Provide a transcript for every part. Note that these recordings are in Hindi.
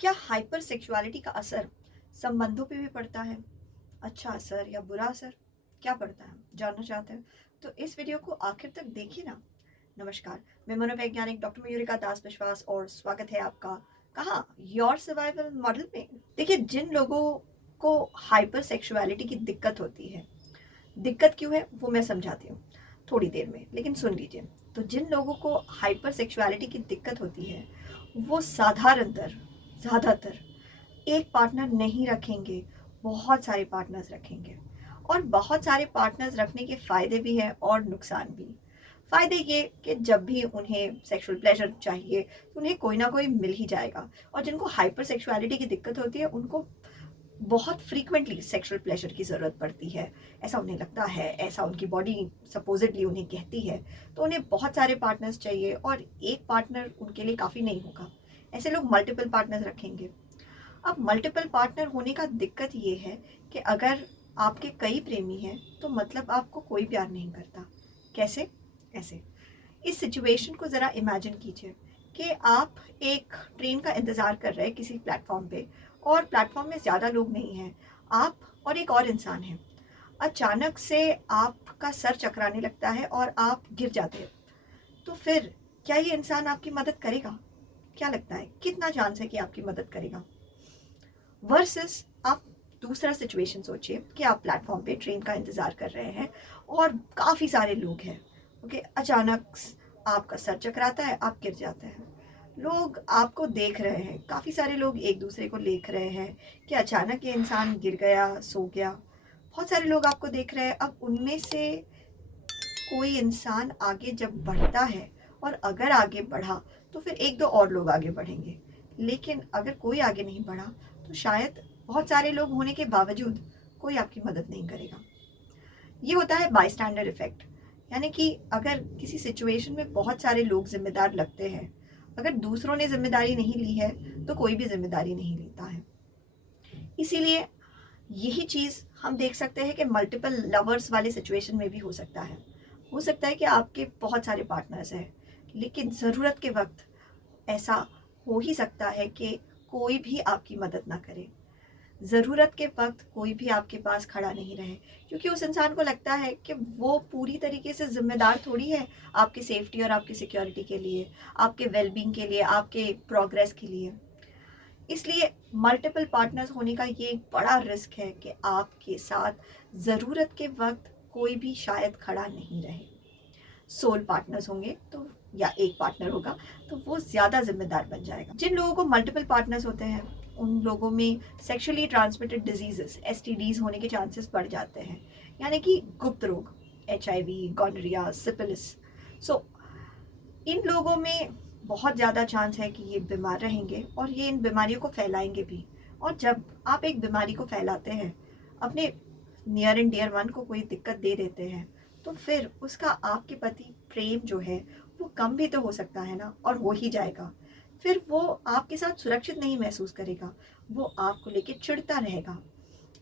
क्या हाइपर सेक्सुअलिटी का असर संबंधों पे भी पड़ता है? अच्छा असर या बुरा असर? क्या पड़ता है? जानना चाहते हैं? तो इस वीडियो को आखिर तक देखिए ना। नमस्कार, मैं मनोवैज्ञानिक डॉक्टर मयूरिका दास विश्वास और स्वागत है आपका कहाँ योर सर्वाइवल मॉडल में। देखिए, जिन लोगों को हाइपर सेक्सुअलिटी की दिक्कत होती है, दिक्कत क्यों है वो मैं समझाती हूँ थोड़ी देर में, लेकिन सुन लीजिए। तो जिन लोगों को हाइपर सेक्सुअलिटी की दिक्कत होती है वो साधारणतर ज़्यादातर एक पार्टनर नहीं रखेंगे, बहुत सारे पार्टनर्स रखेंगे। और बहुत सारे पार्टनर्स रखने के फ़ायदे भी हैं और नुकसान भी। फ़ायदे ये कि जब भी उन्हें सेक्सुअल प्लेजर चाहिए तो उन्हें कोई ना कोई मिल ही जाएगा। और जिनको हाइपर सेक्सुअलिटी की दिक्कत होती है उनको बहुत फ्रीक्वेंटली सेक्सुअल प्लेजर की ज़रूरत पड़ती है, ऐसा उन्हें लगता है, ऐसा उनकी बॉडी सपोजिटली उन्हें कहती है। तो उन्हें बहुत सारे पार्टनर्स चाहिए और एक पार्टनर उनके लिए काफ़ी नहीं होगा। ऐसे लोग मल्टीपल पार्टनर्स रखेंगे। अब मल्टीपल पार्टनर होने का दिक्कत ये है कि अगर आपके कई प्रेमी हैं तो मतलब आपको कोई प्यार नहीं करता। कैसे? ऐसे, इस सिचुएशन को ज़रा इमेजिन कीजिए कि आप एक ट्रेन का इंतज़ार कर रहे हैं किसी प्लेटफॉर्म पे और प्लेटफॉर्म में ज़्यादा लोग नहीं हैं, आप और एक और इंसान है। अचानक से आपका सर चकराने लगता है और आप गिर जाते हैं। तो फिर क्या ये इंसान आपकी मदद करेगा? क्या लगता है कितना चांस है कि आपकी मदद करेगा? वर्सेस आप दूसरा सिचुएशन सोचिए कि आप प्लेटफॉर्म पे ट्रेन का इंतज़ार कर रहे हैं और काफ़ी सारे लोग हैं। ओके, अचानक आपका सर चकराता है, आप गिर जाते हैं। लोग आपको देख रहे हैं, काफ़ी सारे लोग एक दूसरे को देख रहे हैं कि अचानक ये इंसान गिर गया, सो गया। बहुत सारे लोग आपको देख रहे हैं। अब उनमें से कोई इंसान आगे जब बढ़ता है और अगर आगे बढ़ा तो फिर एक दो और लोग आगे बढ़ेंगे। लेकिन अगर कोई आगे नहीं बढ़ा तो शायद बहुत सारे लोग होने के बावजूद कोई आपकी मदद नहीं करेगा। ये होता है बाईस्टैंडर इफेक्ट। यानी कि अगर किसी सिचुएशन में बहुत सारे लोग जिम्मेदार लगते हैं, अगर दूसरों ने जिम्मेदारी नहीं ली है तो कोई भी जिम्मेदारी नहीं लेता है। इसीलिए यही चीज़ हम देख सकते हैं कि मल्टीपल लवर्स वाले सिचुएशन में भी हो सकता है। हो सकता है कि आपके बहुत सारे पार्टनर्स हैं, लेकिन ज़रूरत के वक्त ऐसा हो ही सकता है कि कोई भी आपकी मदद ना करे। ज़रूरत के वक्त कोई भी आपके पास खड़ा नहीं रहे, क्योंकि उस इंसान को लगता है कि वो पूरी तरीके से ज़िम्मेदार थोड़ी है आपकी सेफ्टी और आपकी सिक्योरिटी के लिए, आपके वेलबींग के लिए, आपके प्रोग्रेस के लिए। इसलिए मल्टीपल पार्टनर्स होने का ये एक बड़ा रिस्क है कि आपके साथ ज़रूरत के वक्त कोई भी शायद खड़ा नहीं रहे। सोल पार्टनर्स होंगे तो या एक पार्टनर होगा तो वो ज़्यादा जिम्मेदार बन जाएगा। जिन लोगों को मल्टीपल पार्टनर्स होते हैं उन लोगों में सेक्सुअली ट्रांसमिटेड डिजीजेस एसटीडीज होने के चांसेस बढ़ जाते हैं, यानी कि गुप्त रोग, एचआईवी, गॉनरिया, सिपिलिस। सो इन लोगों में बहुत ज़्यादा चांस है कि ये बीमार रहेंगे और ये इन बीमारियों को फैलाएंगे भी। और जब आप एक बीमारी को फैलाते हैं, अपने नियर एंड डियर वन को कोई दिक्कत दे देते हैं, तो फिर उसका आपके प्रति प्रेम जो है वो कम भी तो हो सकता है ना, और हो ही जाएगा। फिर वो आपके साथ सुरक्षित नहीं महसूस करेगा, वो आपको लेके चिढ़ता रहेगा।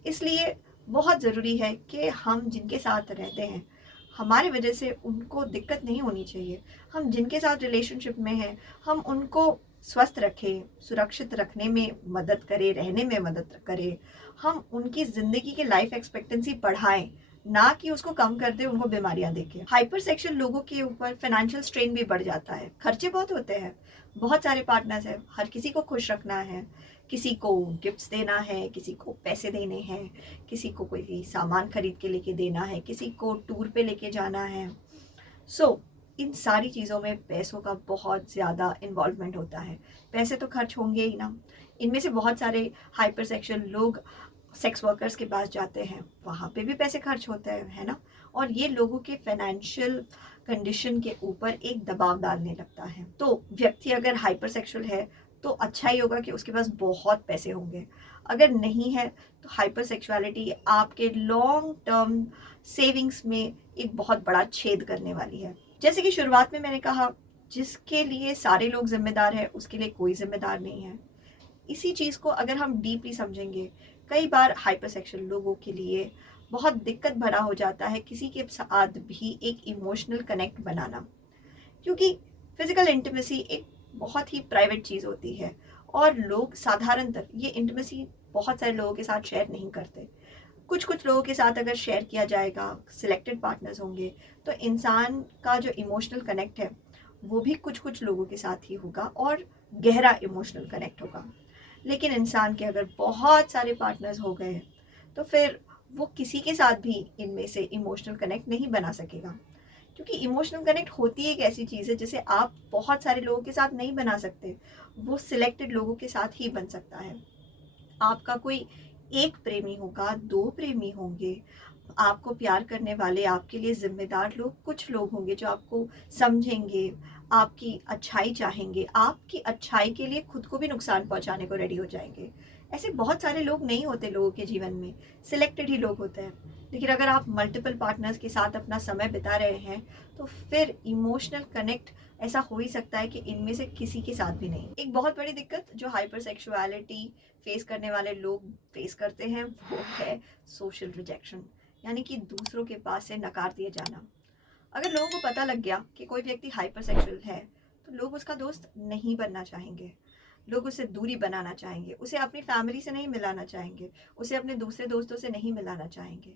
इसलिए बहुत ज़रूरी है कि हम जिनके साथ रहते हैं, हमारे वजह से उनको दिक्कत नहीं होनी चाहिए। हम जिनके साथ रिलेशनशिप में हैं, हम उनको स्वस्थ रखें, सुरक्षित रखने में मदद करें, रहने में मदद करें। हम उनकी ज़िंदगी की लाइफ एक्सपेक्टेंसी बढ़ाएं, ना कि उसको कम कर दें उनको बीमारियां देके। हाइपर सेक्सुअल लोगों के ऊपर फाइनेंशियल स्ट्रेन भी बढ़ जाता है, खर्चे बहुत होते हैं, बहुत सारे पार्टनर्स हैं, हर किसी को खुश रखना है, किसी को गिफ्ट्स देना है, किसी को पैसे देने हैं, किसी को कोई सामान खरीद के लेके देना है, किसी को टूर पे लेके जाना है। सो इन सारी चीज़ों में पैसों का बहुत ज़्यादा इन्वॉल्वमेंट होता है। पैसे तो खर्च होंगे ही ना। इनमें से बहुत सारे हाइपर सेक्सुअल लोग सेक्स वर्कर्स के पास जाते हैं, वहाँ पे भी पैसे खर्च होते हैं, है ना। और ये लोगों के फाइनेंशियल कंडीशन के ऊपर एक दबाव डालने लगता है। तो व्यक्ति अगर हाइपर सेक्सुअल है तो अच्छा ही होगा कि उसके पास बहुत पैसे होंगे। अगर नहीं है तो हाइपर सेक्सुअलिटी आपके लॉन्ग टर्म सेविंग्स में एक बहुत बड़ा छेद करने वाली है। जैसे कि शुरुआत में मैंने कहा, जिसके लिए सारे लोग जिम्मेदार हैं उसके लिए कोई जिम्मेदार नहीं है। इसी चीज़ को अगर हम डीपली समझेंगे, कई बार हाइपरसेक्सुअल लोगों के लिए बहुत दिक्कत भरा हो जाता है किसी के साथ भी एक इमोशनल कनेक्ट बनाना, क्योंकि फिजिकल इंटीमेसी एक बहुत ही प्राइवेट चीज़ होती है और लोग साधारणतः ये इंटीमेसी बहुत सारे लोगों के साथ शेयर नहीं करते। कुछ कुछ लोगों के साथ अगर शेयर किया जाएगा, सिलेक्टेड पार्टनर्स होंगे, तो इंसान का जो इमोशनल कनेक्ट है वो भी कुछ कुछ लोगों के साथ ही होगा और गहरा इमोशनल कनेक्ट होगा। लेकिन इंसान के अगर बहुत सारे पार्टनर्स हो गए तो फिर वो किसी के साथ भी इनमें से इमोशनल कनेक्ट नहीं बना सकेगा, क्योंकि इमोशनल कनेक्ट होती है एक ऐसी चीज़ है जिसे आप बहुत सारे लोगों के साथ नहीं बना सकते, वो सिलेक्टेड लोगों के साथ ही बन सकता है। आपका कोई एक प्रेमी होगा, दो प्रेमी होंगे, आपको प्यार करने वाले, आपके लिए जिम्मेदार लोग कुछ लोग होंगे जो आपको समझेंगे, आपकी अच्छाई चाहेंगे, आपकी अच्छाई के लिए खुद को भी नुकसान पहुंचाने को रेडी हो जाएंगे। ऐसे बहुत सारे लोग नहीं होते लोगों के जीवन में, सिलेक्टेड ही लोग होते हैं। लेकिन अगर आप मल्टीपल पार्टनर्स के साथ अपना समय बिता रहे हैं तो फिर इमोशनल कनेक्ट ऐसा हो ही सकता है कि इनमें से किसी के साथ भी नहीं। एक बहुत बड़ी दिक्कत जो हाइपर सेक्सुअलिटी फेस करने वाले लोग फेस करते हैं वो है सोशल रिजेक्शन, यानी कि दूसरों के पास से नकार दिए जाना। अगर लोगों को पता लग गया कि कोई व्यक्ति हाइपर सेक्सुअल है तो लोग उसका दोस्त नहीं बनना चाहेंगे, लोग उससे दूरी बनाना चाहेंगे, उसे अपनी फैमिली से नहीं मिलाना चाहेंगे, उसे अपने दूसरे दोस्तों से नहीं मिलाना चाहेंगे।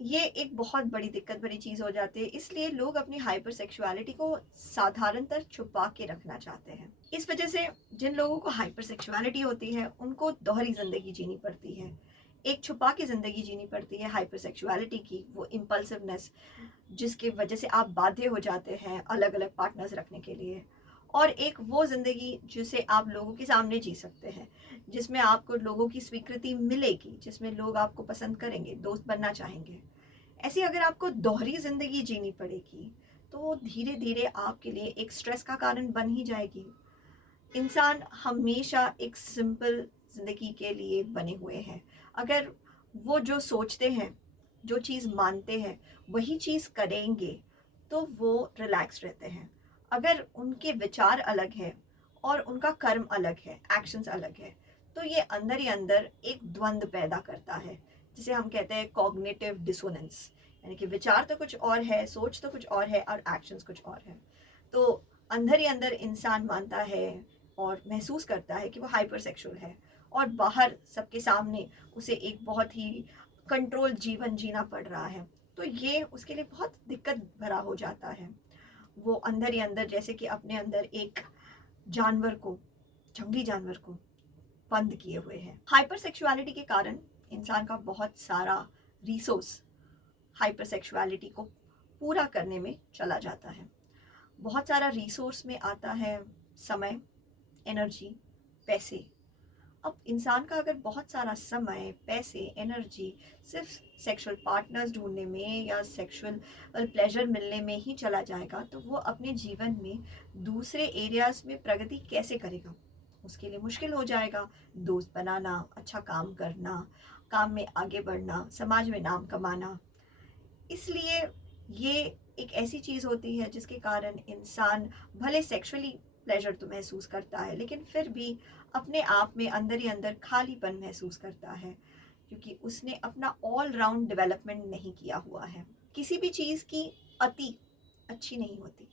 ये एक बहुत बड़ी दिक्कत भरी चीज़ हो जाती है, इसलिए लोग अपनी हाइपर सेक्सुअलिटी को साधारणतः छुपा के रखना चाहते हैं। इस वजह से जिन लोगों को हाइपर सेक्सुअलिटी होती है उनको दोहरी ज़िंदगी जीनी पड़ती है। एक छुपा के ज़िंदगी जीनी पड़ती है हाइपर सेक्सुअलिटी की, वो इम्पल्सिवनेस जिसकी वजह से आप बाध्य हो जाते हैं अलग अलग पार्टनर्स रखने के लिए, और एक वो ज़िंदगी जिसे आप लोगों के सामने जी सकते हैं, जिसमें आपको लोगों की स्वीकृति मिलेगी, जिसमें लोग आपको पसंद करेंगे, दोस्त बनना चाहेंगे। ऐसी अगर आपको दोहरी ज़िंदगी जीनी पड़ेगी तो वो धीरे धीरे आपके लिए एक स्ट्रेस का कारण बन ही जाएगी। इंसान हमेशा एक सिंपल ज़िंदगी के लिए बने हुए हैं। अगर वो जो सोचते हैं, जो चीज़ मानते हैं, वही चीज़ करेंगे तो वो रिलैक्स रहते हैं। अगर उनके विचार अलग हैं और उनका कर्म अलग है, एक्शंस अलग है, तो ये अंदर ही अंदर एक द्वंद्व पैदा करता है, जिसे हम कहते हैं कॉग्निटिव डिसोनेंस। यानी कि विचार तो कुछ और है, सोच तो कुछ और है और एक्शंस कुछ और है। तो अंदर ही अंदर इंसान मानता है और महसूस करता है कि वो हाइपर सेक्सुअल है, और बाहर सबके सामने उसे एक बहुत ही कंट्रोल जीवन जीना पड़ रहा है। तो ये उसके लिए बहुत दिक्कत भरा हो जाता है। वो अंदर ही अंदर जैसे कि अपने अंदर एक जानवर को, जंगली जानवर को बंद किए हुए हैं। हाइपर सेक्सुअलिटी के कारण इंसान का बहुत सारा रिसोर्स हाइपर सेक्सुअलिटी को पूरा करने में चला जाता है। बहुत सारा रिसोर्स में आता है समय, एनर्जी, पैसे। अब इंसान का अगर बहुत सारा समय, पैसे, एनर्जी सिर्फ सेक्सुअल पार्टनर्स ढूंढने में या सेक्सुअल प्लेजर मिलने में ही चला जाएगा तो वो अपने जीवन में दूसरे एरियाज में प्रगति कैसे करेगा? उसके लिए मुश्किल हो जाएगा दोस्त बनाना, अच्छा काम करना, काम में आगे बढ़ना, समाज में नाम कमाना। इसलिए ये एक ऐसी चीज़ होती है जिसके कारण इंसान भले सेक्सुअली प्लेजर तो महसूस करता है लेकिन फिर भी अपने आप में अंदर ही अंदर खालीपन महसूस करता है, क्योंकि उसने अपना ऑल राउंड डेवलपमेंट नहीं किया हुआ है। किसी भी चीज़ की अति अच्छी नहीं होती,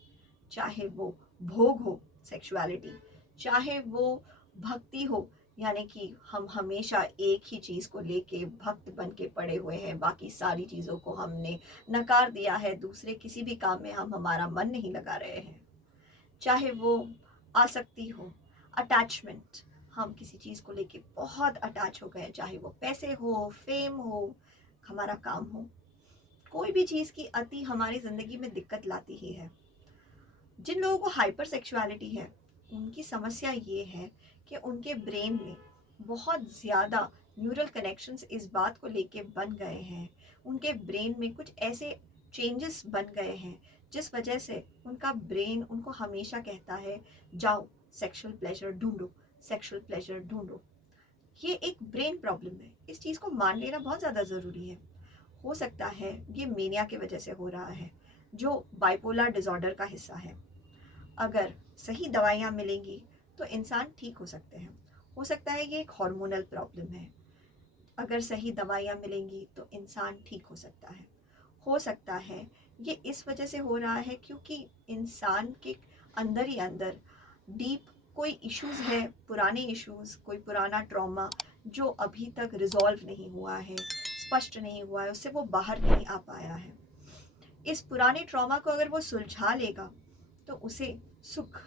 चाहे वो भोग हो सेक्सुअलिटी, चाहे वो भक्ति हो, यानी कि हम हमेशा एक ही चीज़ को लेके भक्त बन के पड़े हुए हैं, बाकी सारी चीज़ों को हमने नकार दिया है, दूसरे किसी भी काम में हम हमारा मन नहीं लगा रहे हैं। चाहे वो आसक्ति हो, अटैचमेंट, हम किसी चीज़ को लेके बहुत अटैच हो गए, चाहे वो पैसे हो, फेम हो, हमारा काम हो, कोई भी चीज़ की अति हमारी ज़िंदगी में दिक्कत लाती ही है। जिन लोगों को हाइपर सेक्सुअलिटी है उनकी समस्या ये है कि उनके ब्रेन में बहुत ज़्यादा न्यूरल कनेक्शंस इस बात को लेके बन गए हैं, उनके ब्रेन में कुछ ऐसे चेंजेस बन गए हैं जिस वजह से उनका ब्रेन उनको हमेशा कहता है जाओ सेक्सुअल प्लेजर ढूंढो, सेक्सुअल प्लेजर ढूंढो। ये एक ब्रेन प्रॉब्लम है, इस चीज़ को मान लेना बहुत ज़्यादा ज़रूरी है। हो सकता है ये मेनिया की वजह से हो रहा है, जो बाइपोलर डिसऑर्डर का हिस्सा है। अगर सही दवाइयाँ मिलेंगी तो इंसान ठीक हो सकते हैं। हो सकता है ये एक हार्मोनल प्रॉब्लम है, अगर सही दवाइयाँ मिलेंगी तो इंसान ठीक हो सकता है। हो सकता है ये इस वजह से हो रहा है क्योंकि इंसान के अंदर ही अंदर डीप कोई इश्यूज़ है, पुराने इश्यूज़, कोई पुराना ट्रॉमा जो अभी तक रिज़ॉल्व नहीं हुआ है, स्पष्ट नहीं हुआ है, उससे वो बाहर नहीं आ पाया है। इस पुराने ट्रॉमा को अगर वो सुलझा लेगा तो उसे सुख,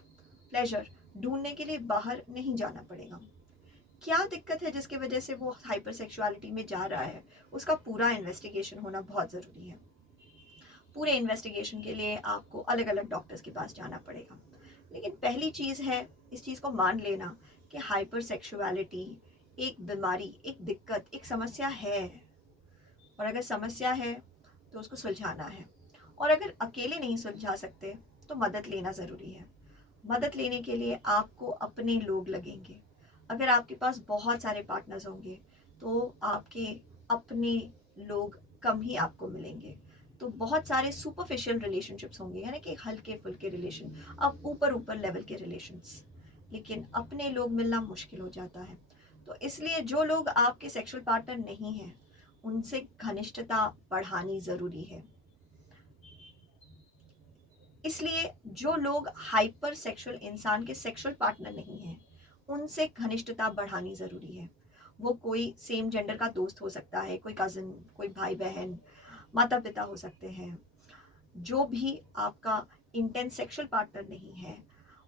प्लेजर ढूंढने के लिए बाहर नहीं जाना पड़ेगा। क्या दिक्कत है जिसकी वजह से वो हाइपर सेक्सुअलिटी में जा रहा है, उसका पूरा इन्वेस्टिगेशन होना बहुत ज़रूरी है। पूरे इन्वेस्टिगेशन के लिए आपको अलग अलग डॉक्टर्स के पास जाना पड़ेगा। लेकिन पहली चीज़ है इस चीज़ को मान लेना कि हाइपर सेक्सुअलिटी एक बीमारी, एक दिक्कत, एक समस्या है, और अगर समस्या है तो उसको सुलझाना है। और अगर अकेले नहीं सुलझा सकते तो मदद लेना ज़रूरी है। मदद लेने के लिए आपको अपने लोग लगेंगे। अगर आपके पास बहुत सारे पार्टनर्स होंगे तो आपके अपने लोग कम ही आपको मिलेंगे। तो बहुत सारे सुपरफिशियल रिलेशनशिप्स होंगे, यानी कि हल्के फुल्के रिलेशन, अब ऊपर ऊपर लेवल के रिलेशंस, लेकिन अपने लोग मिलना मुश्किल हो जाता है। तो इसलिए जो लोग आपके सेक्सुअल पार्टनर नहीं हैं उनसे घनिष्ठता बढ़ानी ज़रूरी है। इसलिए जो लोग हाइपर सेक्सुअल इंसान के सेक्सुअल पार्टनर नहीं हैं उनसे घनिष्ठता बढ़ानी ज़रूरी है। वो कोई सेम जेंडर का दोस्त हो सकता है, कोई कज़न, कोई भाई बहन, माता पिता हो सकते हैं। जो भी आपका इंटेंस सेक्सुअल पार्टनर नहीं है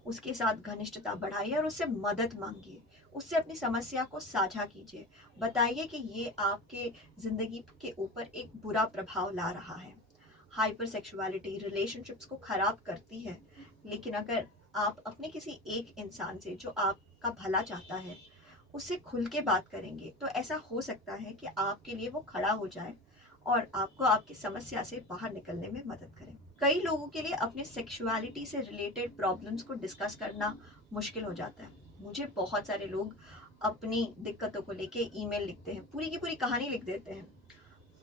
उसके साथ घनिष्ठता बढ़ाइए और उससे मदद मांगिए, उससे अपनी समस्या को साझा कीजिए, बताइए कि ये आपके ज़िंदगी के ऊपर एक बुरा प्रभाव ला रहा है। हाइपर सेक्सुअलिटी रिलेशनशिप्स को ख़राब करती है, लेकिन अगर आप अपने किसी एक इंसान से जो आपका भला चाहता है उससे खुल के बात करेंगे तो ऐसा हो सकता है कि आपके लिए वो खड़ा हो जाए और आपको आपकी समस्या से बाहर निकलने में मदद करें। कई लोगों के लिए अपने सेक्सुअलिटी से रिलेटेड प्रॉब्लम्स को डिस्कस करना मुश्किल हो जाता है। मुझे बहुत सारे लोग अपनी दिक्कतों को लेके ईमेल लिखते हैं, पूरी की पूरी कहानी लिख देते हैं।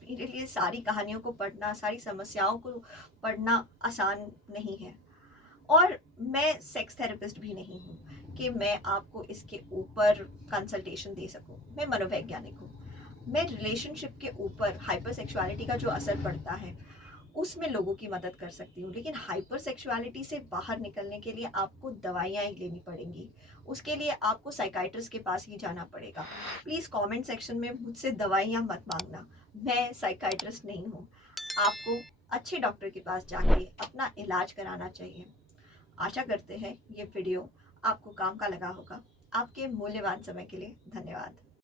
मेरे लिए सारी कहानियों को पढ़ना, सारी समस्याओं को पढ़ना आसान नहीं है, और मैं सेक्स थेरेपिस्ट भी नहीं हूँ कि मैं आपको इसके ऊपर कंसल्टेशन दे सकूँ। मैं मनोवैज्ञानिक हूँ। मैं रिलेशनशिप के ऊपर हाइपर सेक्सुअलिटी का जो असर पड़ता है उसमें लोगों की मदद कर सकती हूँ, लेकिन हाइपर सेक्सुअलिटी से बाहर निकलने के लिए आपको दवाइयाँ ही लेनी पड़ेंगी। उसके लिए आपको साइकाइट्रिस्ट के पास ही जाना पड़ेगा। प्लीज़ कमेंट सेक्शन में मुझसे दवाइयाँ मत मांगना, मैं साइकाइट्रिस्ट नहीं हूँ। आपको अच्छे डॉक्टर के पास जाके अपना इलाज कराना चाहिए। आशा करते हैं ये वीडियो आपको काम का लगा होगा। आपके मूल्यवान समय के लिए धन्यवाद।